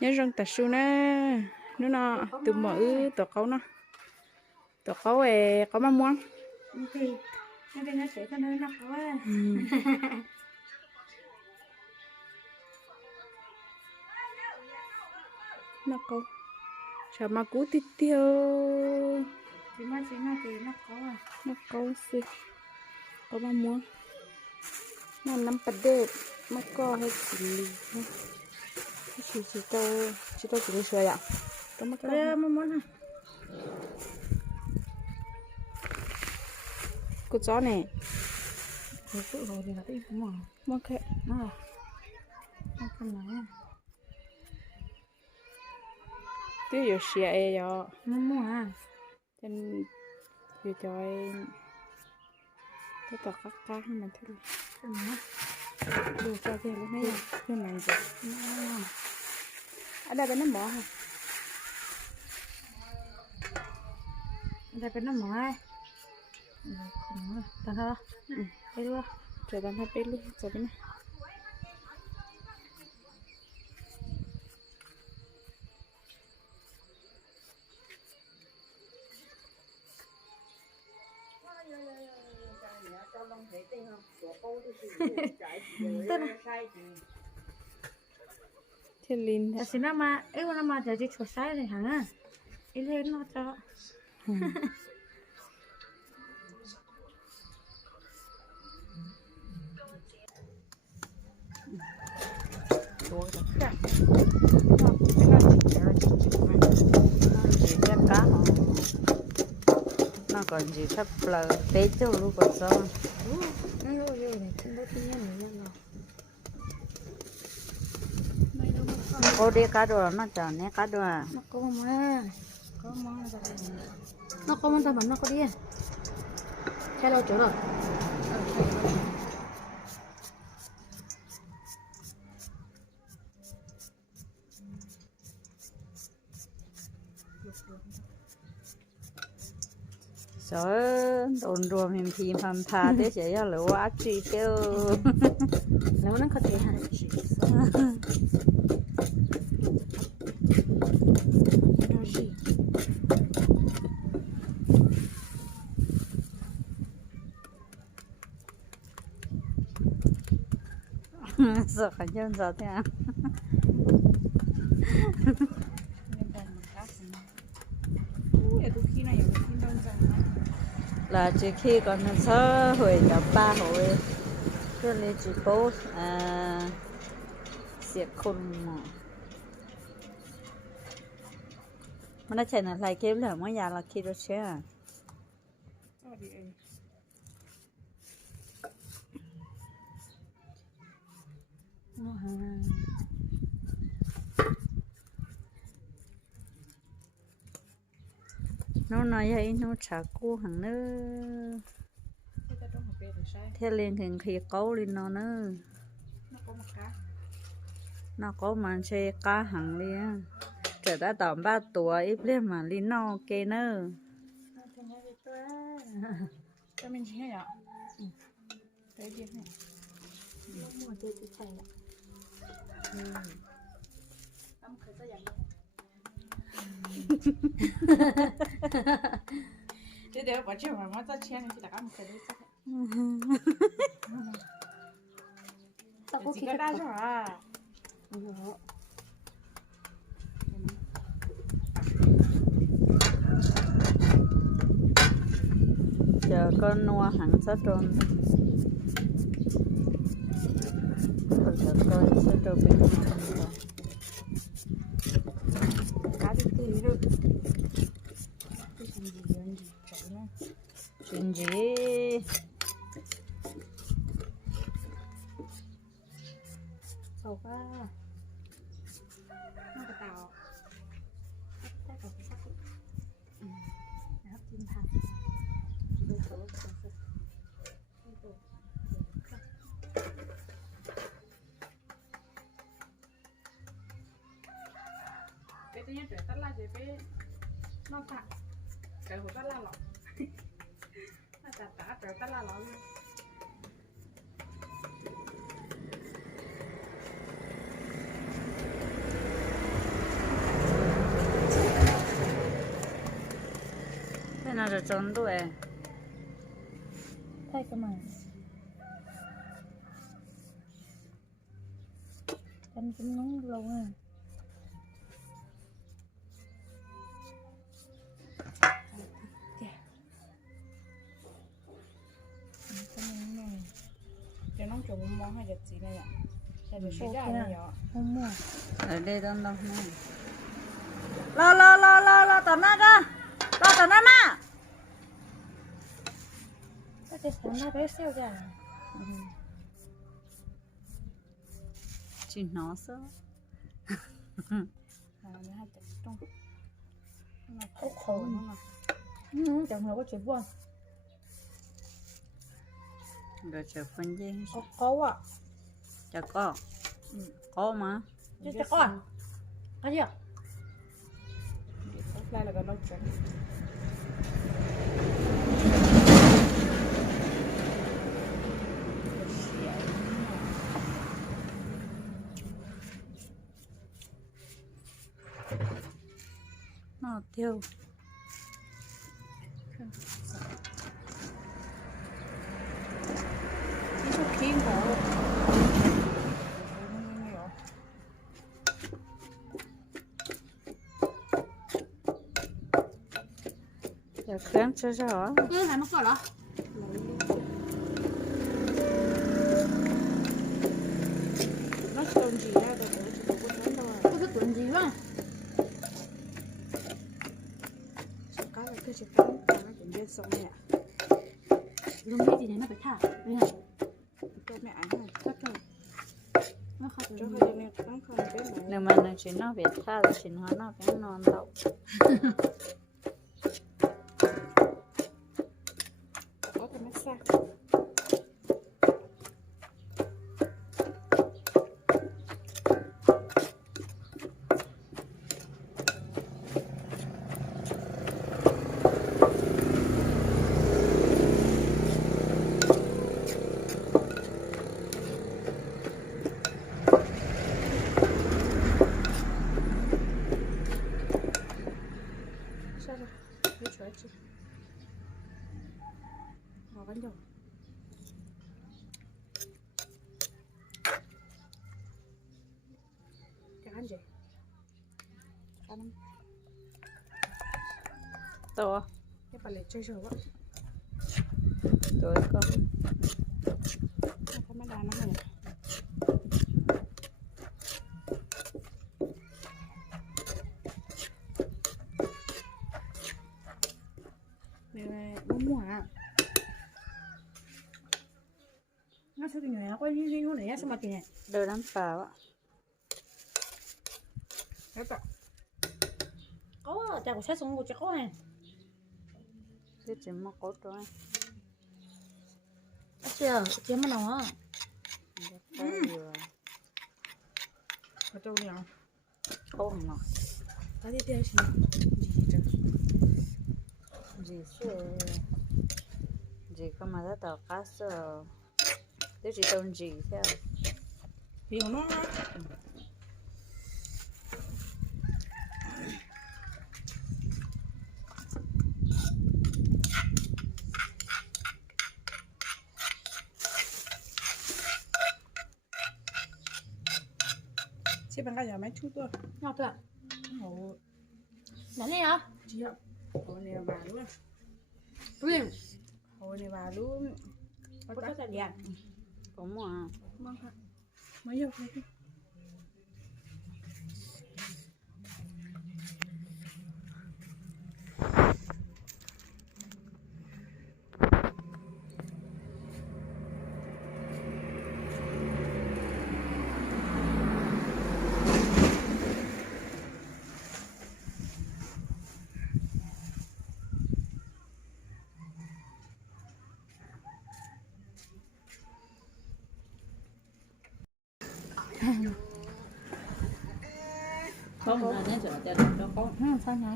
nhớ rong tạt su nè nó nọ từ mở tổ câu nó tổ câu ấy có mắm muông thì nó sẽ có nơi nó có nó câu chả mà cú tít tiêu thì nó sẽ nó có nó câu xí có mắm muông nó nắm bát đê mà có hay gì chỉ tao chỉ sửa ạ tao mất cái món món này cô chó này rồi tự rồi thì là cái cũng mà mất hết nó không nói tiêu giờ xịa ấy giờ món mua à chân giờ cho tôi tao cắt cá hay mình thích cái mà đồ cho thế lúc này cái này rồi ở đây bên nó bỏ hả đây bên nó mở ai không mở tao thôi đây luôn chờ tao thấy luôn chờ bên này thiên linh ta xin mà ấy nó mà giờ chỉ chuột sai rồi hả ấy lên nó cho nó còn gì thấp là tế châu luôn còn sao nó rồi này không có tin nhắn nữa rồi cô đi cá đồ nó chọn nè cá đồ à nó có mà có món gì nó có món tao bắn nó có đi cái lâu chỗ rồi sợ đồn rùa mình phim phàm phà thế sẽ là quá truy tiêu nếu nó có thể hả sợ cả chân sợ thế à là chỉ khi còn sơ hồi là 3 hồi cái này chỉ có xiết khôn mà nó chạy là lại kiếm là mấy nhà là khi đó chứ à nó nói vậy nó trả cô hàng nữa theo liền thì khi câu lên nó nữa nó có mà chơi cá hàng liền trở đã tầm 3 tuổi ít lên mà lên nó kê nữa cho mình chỉ hay ạ tới việc này mua chơi cái này âm khởi ra dạng thế để bỏ chiều mà mất ra chen thì đặt âm khởi đấy chắc tao có chỉ khi có đa rồi à chờ con nua hẳn sát trôn rồi chờ con sát trôn bên cá đi tươi rồi chuyện gì sầu quá nó có tàu ta có cái sắc hấp tim thẳng cái thứ nhất phải tắt là gì cái nó tặng cái hồ tắt là lọ nó tạt cái tắt là lọ luôn 那是真的哎。太个嘛。Chăm cũng nóng lâu ha. Cho nó trụng món hay gì này ạ? Hay là suy ra này ạ? Không mua. Ở đây đâu đâu này. Lo tao na cơ. Lo tao na mà. Có thể sáng ra bé xeo ra. Chỉ nó sao? Nó hay chặt trong. Nó Khổ khổ. Chẳng hiểu có chuyện buồn. Rồi chờ phân gì? Có ạ. Chả có. Có mà. Chứ chắc có à? Có gì ạ? Đây là cái nồi trứng. Nó tiêu. Cái chút kín của Giờ kháng cho rõ. Cứ làm mất rồi đó. nó trồng gì ra rồi chỉ có cuốn đâu. Có cái cuốn gì đó. Chỉ có là cái chỉ có nó cũng biết sống nè. Dùng cái gì này nó phải thả. Đây này. Cho mẹ ảnh này. Cắt rồi. Nó khó Cho rồi. hơi này không biết mà. Nhưng mà nó chỉ nó biết tha là chỉ nó cái non đâu. Có cái massage. Sao rồi? Đi chuối chị. Ngồi vẫn rồi. Chắc ăn gì? Chắc ăn To. cái bà lấy chơi rồi quá. Tôi có. Không biết đàn nó này. Này bún mùa à? Nó sẽ tình nhỏ quay như nó này sao mà tiền này. Đồ lắm pháo ạ. Đấy ạ. Có chả có sát xuống một chả có này. Thế chỉ mà có rồi. Chưa, kiếm mà nào á. Ở đâu nhỉ? Không mà. Có đi theo chị. Gì chứ? Gì chứ? Gì có mà đã tao cá sơ. Thế chỉ tao gì theo. Hiểu nó á. Chị bằng cái gì mấy chút thôi. Ngọt rồi ạ. Ồ, Đánh đi hả? chị ạ. Hồi này bà luôn. Riêng. Hồi này bà luôn. Có tất cả gì ạ? Cũng mà. Vâng ạ. Mấy giờ đây? Không là nên rửa cho nó có. Sao nhỉ?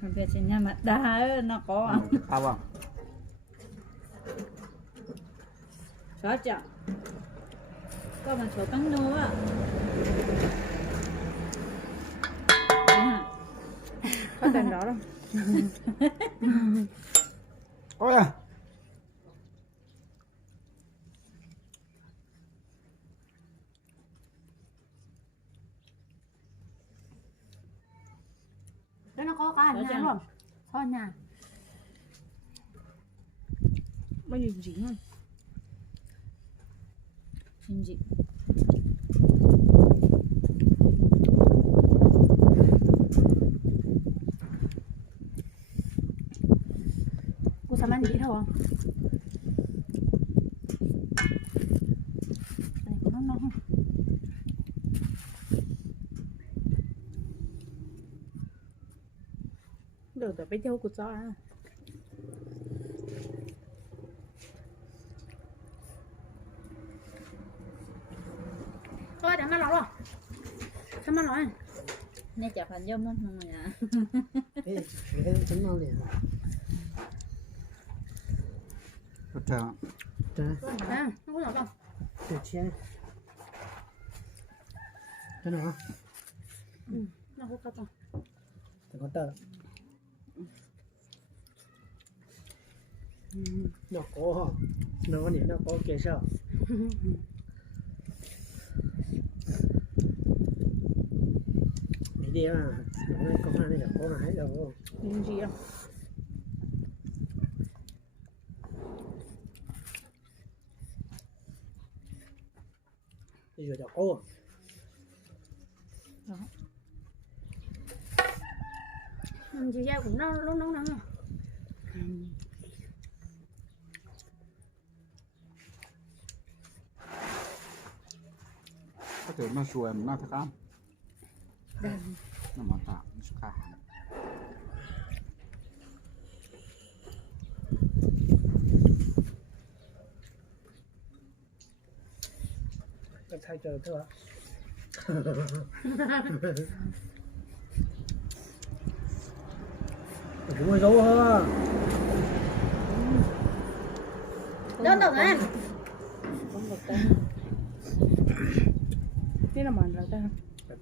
Không biết chị nhà mặt đá nó có à? À vâng. Có chẳng? Có mà chỗ cắn nô á. có tên rõ đâu. Ôi à. Đó nó có cả Có nhà chăng? luôn. Có nhà. bao nhiêu dính không? Xin chị. Cô sao ăn gì đâu không? Này có nó không? Được rồi bây giờ của cho à. Thôi để mà lọc rồi. Sao mà lọc? Nè chả phải dâm không rồi à. Cái trứng ngon liền. 그렇죠. Trời, À, nó có lọc đâu. được chưa? Cái nào? Nó có cắt đâu. Thì có tờ. Nó có hả? Nó có nó có kia sao? Cái đi à, nó có hai này là có hai đâu. Dính gì không? Bây giờ có à? Chị ra cũng nấu nấu. có thể nó xuôi nó thật lắm nó mà tạo nó cả Cái thay trời thôi. Chúng mày giấu hả? Đơn đầu ăn. Không được tên. Thế là mòn rồi ta.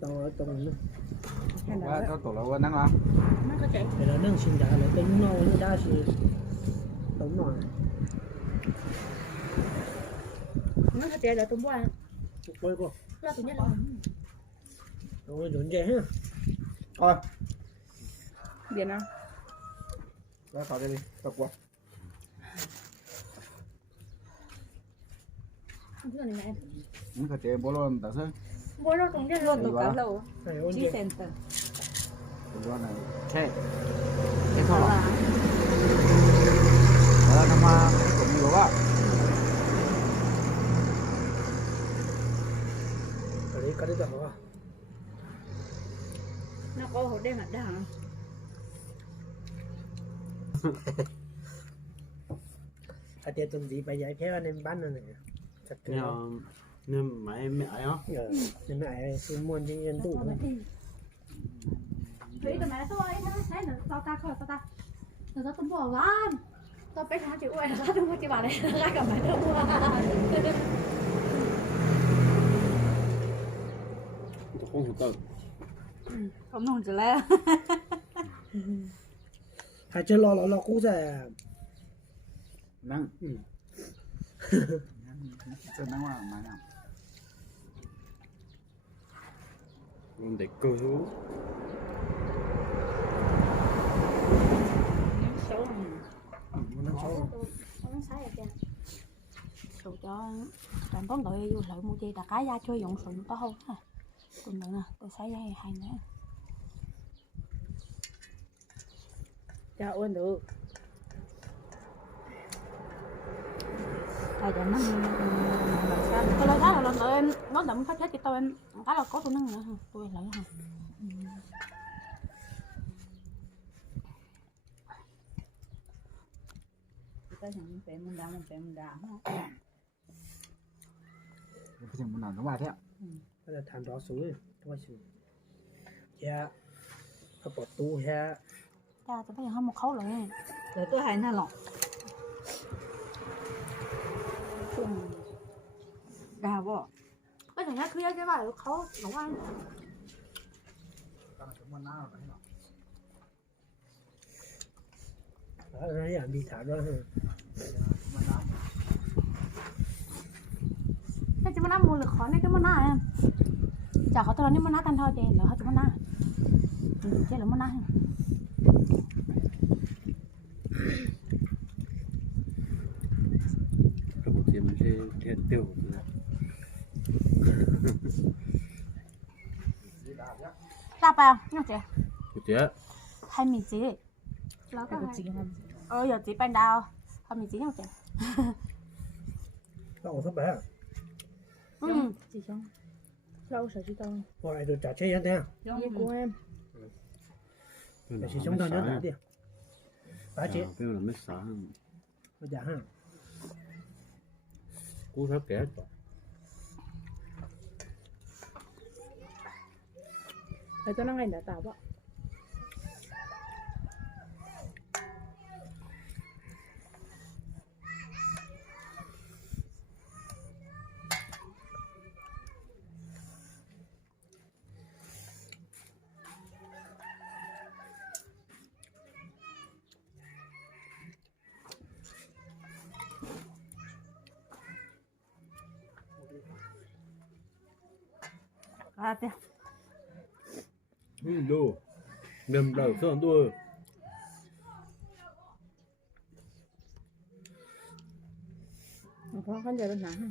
Tao ở trong nó. Hay quá là nó tổ là nắng lắm Nó có chạy. Để nó nâng xin trả lại tính nâu nó đã gì. Đúng rồi. Nó có chạy là tụi bố ăn. Quay cô. Lo tụi nhá đâu. Rồi chuẩn chè ha. thôi biển nào? ra khỏi đây đi tập quá Không biết là này. nó có thể bố luôn tạo sơ Bố nó cũng rất Luôn luôn. tụ cá lâu. Này ôn Chí chè. center. bố này che che thôi đó là mà cũng nhiều quá Cái đấy tao hả? Nó có hột đen ở đây hả? À tiệt tuần gì bây giờ theo anh em bán này. Thật nhưng nhưng mà em mẹ á nên lại xin mua đi nhân tụ thôi. Vậy tụi mẹ tôi nó thấy là tao ta coi tao ta. Tao tụi bố lan. Tao bé thằng chịu quay tao đúng không chị bà này. Ra cả mày đâu. tôi không hiểu tao Không nôn trở lại. Hay chơi lo cũ rồi. nắng sơn nắng mà nào còn để cơ hữu Xấu. Nó xấu. Nó sai rồi kìa. Sầu cho toàn tốn đợi vô lợi mua chi là cái da chơi dụng sụn to hơn ha. Tụi nữa nè, tôi xài da hay nữa. Cho ơn được. Tại cho nó làm sao. Tôi lấy cái là lần tụi em nó đậm phát chết thì tụi em cái là có tụi nó nữa ha. Tôi lại ha. Cái thằng phải mình đào không? cái thằng muốn làm nó bài thế ạ Cái là thằng đó xuống. Thôi xuống. Dạ. Nó bỏ tu ha. Cha tôi bây giờ không một khấu rồi nha. Rồi tôi hay nó lọ. Đào bỏ. Cái thằng nhá kia cái bài khấu nấu ăn. nó làm đi thả đó. Thế chứ mà nó mua được khó này cái món nào em chả khó tao nên món nào tan thôi thì lỡ hết món nào chứ là món nào cái bộ phim trên tiêu ta bao nhau chị cái chết hay mì chí cái của chị không giờ chị bánh đào hay mì chí nhau chị Tao sắp bé. chị không Rau sợ chị tao. Ngoài rồi trả chơi thế. Như của em. Để chị sống tao nhớ lại đi. Bá chị. cái là mấy xã Bây giờ ha. cú tháp kẻ rồi Rồi tao nó ngay đã tạo á. thế đồ nằm đầu sơn tôi Khó khăn giờ bên nắng.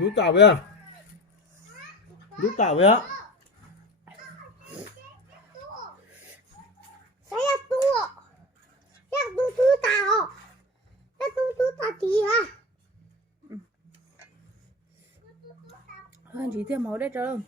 núi tàu vậy à núi tàu vậy á Hơn chỉ thêm máu đấy trời ơi.